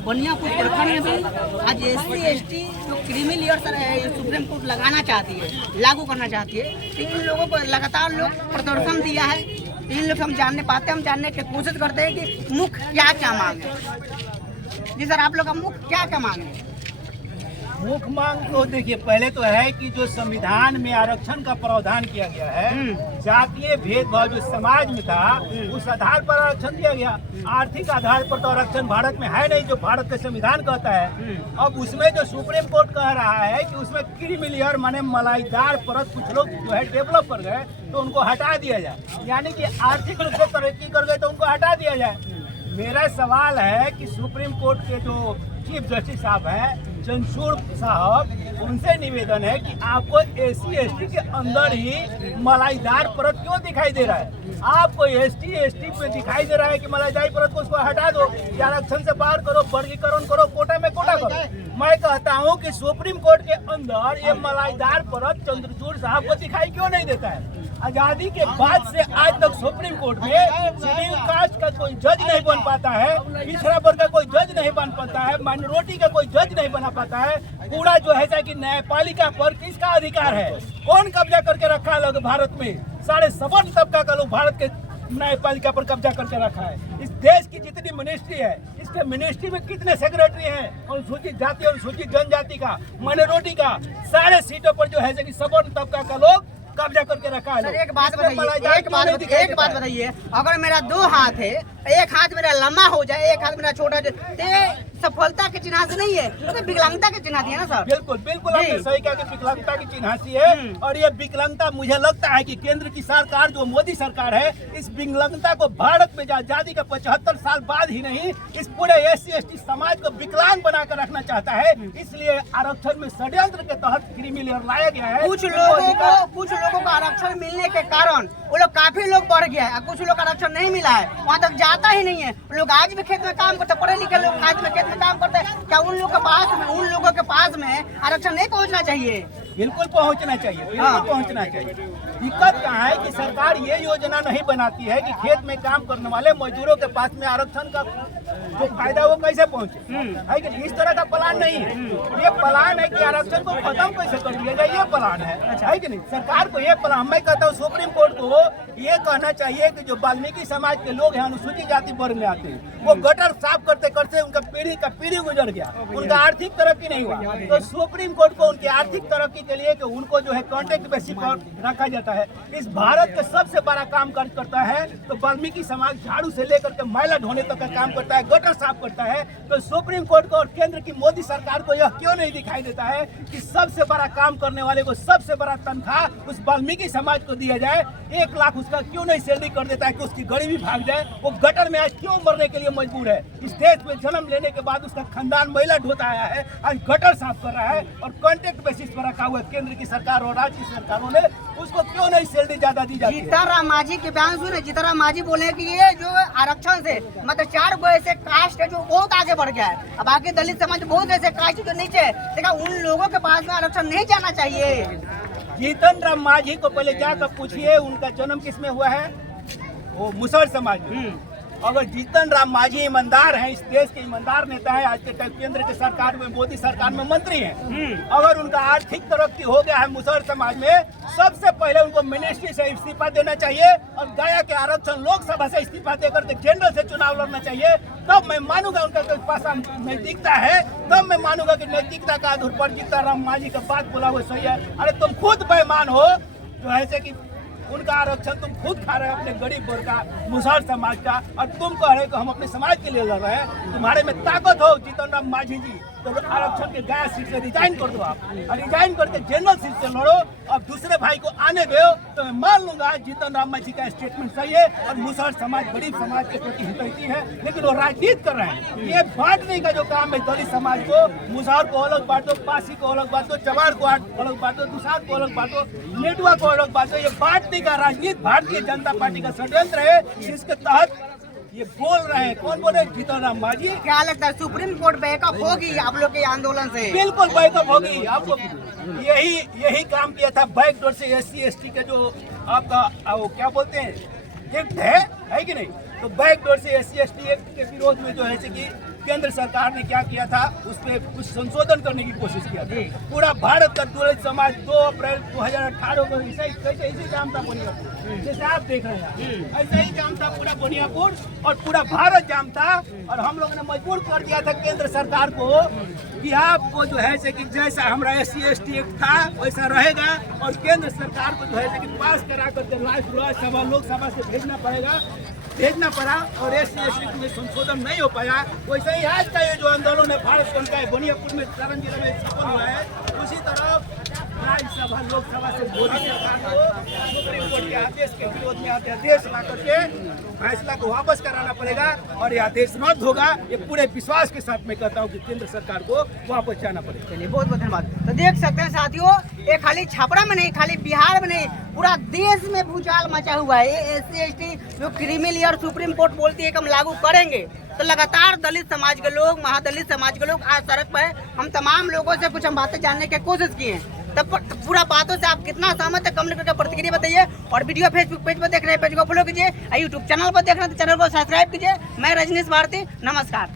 बनियापुर प्रखंड में भी आज SC/ST जो क्रीमी लेयर सुप्रीम कोर्ट लगाना चाहती है, लागू करना चाहती है, तो इन लोगों को लगातार लोग प्रदर्शन दिया है। इन लोग हम जानने की कोशिश करते हैं कि मुख्य क्या मांगे। जी सर, आप लोग का मुख्य क्या मांगे? मुख्य मांग तो देखिए, पहले तो है कि जो संविधान में आरक्षण का प्रावधान किया गया है, जातीय भेदभाव जो समाज में था उस आधार पर आरक्षण दिया गया। आर्थिक आधार पर तो आरक्षण भारत में है नहीं, जो भारत का संविधान कहता है। अब उसमें जो सुप्रीम कोर्ट कह रहा है कि उसमें क्रीमी लेयर माने मलाईदार परत कुछ लोग जो है डेवलप कर गए तो उनको हटा दिया जाए, यानी कि आर्थिक रूप से तरक्की कर गए तो उनको हटा दिया जाए। मेरा सवाल है कि सुप्रीम कोर्ट के जो चीफ जस्टिस साहब हैं, चंद्रचूड़ साहब, उनसे निवेदन है कि आपको SC/ST के अंदर ही मलाईदार परत क्यों दिखाई दे रहा है? आपको ST/ST पे दिखाई दे रहा है कि मलाईदार परत को उसको हटा दो, या आरक्षण से बाहर करो, वर्गीकरण करो, कोटा में कोटा करो। मैं कहता हूं कि सुप्रीम कोर्ट के अंदर ये मलाईदार परत चंद्रचूड़ साहब को दिखाई क्यों नहीं देता है? आजादी के बाद से आज तक सुप्रीम कोर्ट में शेड्यूल कास्ट का कोई जज नहीं बन पाता है, पिछड़ा वर्ग का कोई जज नहीं बन पाता है, माइनॉरिटी का कोई जज नहीं बना पाता है। पूरा जो है कि न्यायपालिका पर किसका अधिकार है? कौन कब्जा करके रखा है लोग भारत में? सारे सवर्ण तबका का लोग भारत के न्यायपालिका पर कब्जा करके रखा है। इस देश की जितनी मिनिस्ट्री है, इसके मिनिस्ट्री में कितने सेक्रेटरी हैं अनुसूचित जाति और अनुसूचित जनजाति का, माइनॉरिटी का, सारे सीटों पर जो है कि सवर्ण तबका का लोग कब्जा करके रखा है। सर एक बात बताइए, अगर मेरा 2 हाथ है, एक हाथ मेरा लंबा हो जाए, एक हाथ मेरा छोटा, सफलता के चिन्हासी नहीं है, तो विकलांगता के चिन्हासी है ना सर? बिल्कुल बिल्कुल, आपने सही कहा कि विकलांगता की चिन्हासी है। और ये विकलांगता मुझे लगता है कि केंद्र की सरकार जो मोदी सरकार है, इस विकलांगता को भारत में आजादी के 75 साल बाद ही नहीं, इस पूरे SC/ST समाज को विकलांग बनाकर रखना चाहता है। इसलिए आरक्षण में षड्यंत्र के तहत क्रीमी लेयर लाया गया है। कुछ लोगों को आरक्षण मिलने के कारण वो लोग काफी लोग बढ़ गया है, कुछ लोग आरक्षण नहीं मिला है, वहाँ तक जाता ही नहीं है। लोग आज भी खेत में काम करते, पढ़े लिखे लोग आज भी खेत में काम करते हैं। क्या उन लोगों के पास में आरक्षण नहीं पहुँचना चाहिए? बिल्कुल पहुंचना चाहिए, बिल्कुल पहुंचना चाहिए। दिक्कत कहाँ है कि सरकार ये योजना नहीं बनाती है कि खेत में काम करने वाले मजदूरों के पास में आरक्षण का जो फायदा वो कैसे पहुंचे, है कि इस तरह का प्लान नहीं है। ये प्लान है कि आरक्षण को खत्म कैसे कर दिया जाए, ये प्लान है कि नहीं? सरकार को ये प्लान, मैं कहता हूँ सुप्रीम कोर्ट को ये कहना चाहिए कि जो वाल्मीकि समाज के लोग हैं, अनुसूचित जाति वर्ग में आते हैं, वो गटर साफ करते करते उनका पीढ़ी गुजर गया, उनका आर्थिक तरक्की नहीं हुआ। तो सुप्रीम कोर्ट को उनकी आर्थिक तरक्की के लिए कि उनको जो है कॉन्ट्रैक्ट बेसिस पर रखा जाता है। इस भारत का सबसे बड़ा काम करता है तो वाल्मीकि समाज झाड़ू से लेकर के मैला ढोने तक का काम करता है, गटर साफ करता है। तो सुप्रीम कोर्ट को और केंद्र की मोदी सरकार को यह क्यों नहीं दिखाई देता है कि सबसे बड़ा काम करने वाले को सबसे बड़ा तनख्वाह उस वाल्मीकि समाज को दिया जाए? 1 लाख उसका क्यों नहीं सैलरी कर देता है कि उसकी गरीबी भाग जाए? वो गटर में आज क्यों मरने के लिए मजबूर है? इस देश में जन्म लेने के बाद उसका खानदान मैला ढोता आया है, आज गटर साफ कर रहा है और कॉन्ट्रैक्ट बेसिस पर रखा हुआ है। केंद्र की सरकार और राज्य की सरकारों ने उसको क्यों नहीं सैलरी ज्यादा दी जाती है? जीतनराम मांझी के बयान सुने, जीतनराम मांझी बोले कि ये जो आरक्षण से मतलब 4 गो ऐसे कास्ट है जो बहुत आगे बढ़ गया है। अब बाकी दलित समाज बहुत ऐसे कास्ट जो नीचे है, देखा उन लोगों के पास में आरक्षण नहीं जाना चाहिए। जीतनराम मांझी को पहले जाकर पूछिए उनका जन्म किसमें हुआ है? वो मुसहर समाज में। अगर जीतनराम मांझी ईमानदार हैं, इस देश के ईमानदार नेता है, आज के केंद्र के सरकार में मोदी सरकार में मंत्री हैं, अगर उनका आर्थिक तरक्की हो गया है मुसहर समाज में, सबसे पहले उनको मिनिस्ट्री से इस्तीफा देना चाहिए और गया के आरक्षण लोकसभा से इस्तीफा देकर के जनरल से चुनाव लड़ना चाहिए। तब मैं मानूंगा उनका पास नैतिकता है, तब मैं मानूंगा कि नैतिकता का आधार पर जीतनराम मांझी का बात बोला वो सही है। अरे तुम खुद बेईमान हो जो ऐसे कि उनका आरक्षण तुम खुद खा रहे हो, अपने गरीब वर्ग का, मुसहर समाज का, और तुम कह रहे हो कि हम अपने समाज के लिए लड़ रहे हैं। तुम्हारे में ताकत हो जीतनराम मांझी जी, तो आरक्षण के गया सीट से रिजाइन कर दो आप, और रिजाइन करके जनरल सीट से लड़ो और दूसरे भाई को आने दो। तो मैं मान लूंगा जीतनराम मांझी का स्टेटमेंट सही है और मुसहर समाज गरीब समाज के प्रति हितैषी है, लेकिन वो राजनीति कर रहे हैं। ये बांटने का जो काम है दलित समाज को, मुसहर को अलग बांटो, पासी को अलग बांटो, चमार को अलग बांटो, दुसाध को अलग बांटो, नेटुआ को अलग बांटो, ये बांटने का राजनीति भारतीय जनता पार्टी का षड्यंत्र है, जिसके तहत ये बोल रहे हैं। कौन बोले? जीतनराम मांझी। क्या लगता है सुप्रीम कोर्ट बैकअप होगी आप लोग के आंदोलन से? बिल्कुल बैकअप होगी। आपको यही काम किया था बैकडोर से SC/ST के जो आपका क्या बोलते हैं एक्ट है कि नहीं, तो बैकडोर से SC/ST एक्ट के विरोध में जो है कि केंद्र सरकार ने क्या किया था, उस पर कुछ संशोधन करने की कोशिश किया था। पूरा भारत का दलित समाज 2 अप्रैल 2018 को ऐसे जाम था बोनियापुर, जैसे आप देख रहे हैं, ऐसे ही जाम था पूरा बोनियापुर और पूरा भारत जाम था। और हम लोगों ने मजबूर कर दिया था केंद्र सरकार को कि आपको जो है कि जैसा हमारा SC/ST एक्ट था वैसा रहेगा और केंद्र सरकार को जो है कि पास करा कर राज्यसभा लोकसभा से भेजना पड़ा और SC/ST में संशोधन नहीं हो पाया। वैसे ही आज का ये जो आंदोलन है भारत बंद का है, बोनियापुर में सारण जिले में सफल हुआ है। उसी तरह राज्यसभा लोकसभा से मोदी सरकार को सुप्रीम कोर्ट के आदेश के विरोध में अध्यादेश ला करके फैसला को वापस कराना पड़ेगा और यह आदेश रद्द होगा। ये पूरे विश्वास के साथ मैं कहता हूँ कि केंद्र सरकार को वापस जाना पड़ेगा। चलिए बहुत बहुत धन्यवाद। तो देख सकते हैं साथियों, ये खाली छपरा में नहीं, खाली बिहार में नहीं, पूरा देश में भूचाल मचा हुआ है। ये SC/ST जो क्रीमी लेयर सुप्रीम कोर्ट बोलती है कि हम लागू करेंगे, तो लगातार दलित समाज के लोग, महादलित समाज के लोग आज सड़क पर। हम तमाम लोगों से कुछ हम बातें जानने की कोशिश किए हैं, तब पूरा बातों से आप कितना सहमत है कमेंट करके प्रतिक्रिया बताइए। और वीडियो फेसबुक पेज पर देख रहे हैं, पेज को फॉलो कीजिए, यूट्यूब चैनल पर देख रहे हैं तो चैनल को सब्सक्राइब कीजिए। मैं रजनीश भारती, नमस्कार।